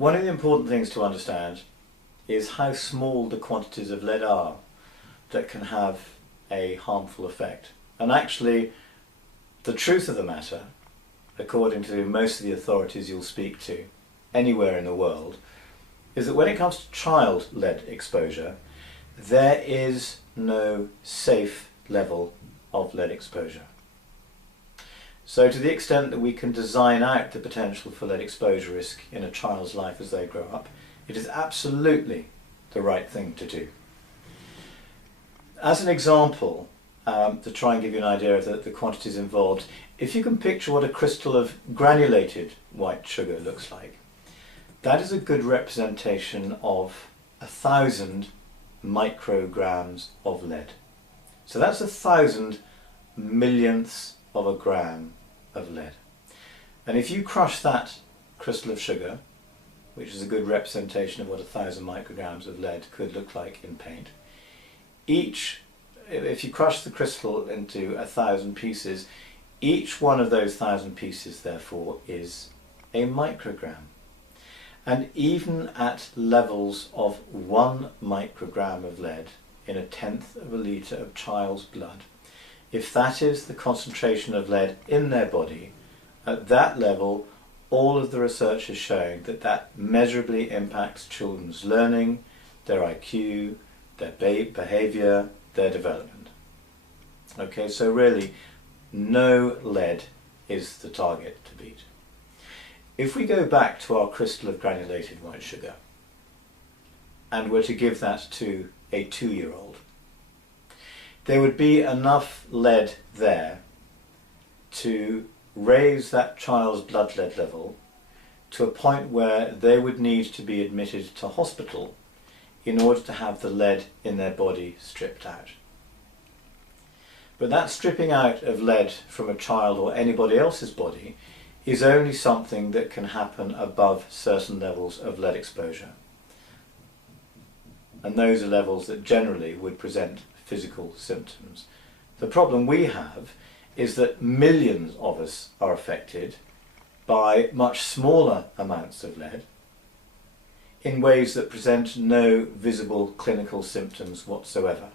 One of the important things to understand is how small the quantities of lead are that can have a harmful effect. And actually, the truth of the matter, according to most of the authorities you'll speak to anywhere in the world, is that when it comes to child lead exposure, there is no safe level of lead exposure. So to the extent that we can design out the potential for lead exposure risk in a child's life as they grow up, it is absolutely the right thing to do. As an example, to try and give you an idea of the quantities involved, if you can picture what a crystal of granulated white sugar looks like, that is a good representation of 1,000 micrograms of lead. So that's 1,000 millionths of a gram of lead. And if you crush that crystal of sugar, which is a good representation of what 1,000 micrograms of lead could look like in paint, if you crush the crystal into 1,000 pieces, each one of those 1,000 pieces therefore is a microgram. And even at levels of 1 microgram of lead in 1/10 of a litre of child's blood, if that is the concentration of lead in their body, at that level all of the research is showing that that measurably impacts children's learning, their IQ, their behaviour, their development. Okay, so really no lead is the target to beat. If we go back to our crystal of granulated white sugar and were to give that to a 2-year-old, there would be enough lead there to raise that child's blood lead level to a point where they would need to be admitted to hospital in order to have the lead in their body stripped out. But that stripping out of lead from a child or anybody else's body is only something that can happen above certain levels of lead exposure. And those are levels that generally would present physical symptoms. The problem we have is that millions of us are affected by much smaller amounts of lead in ways that present no visible clinical symptoms whatsoever.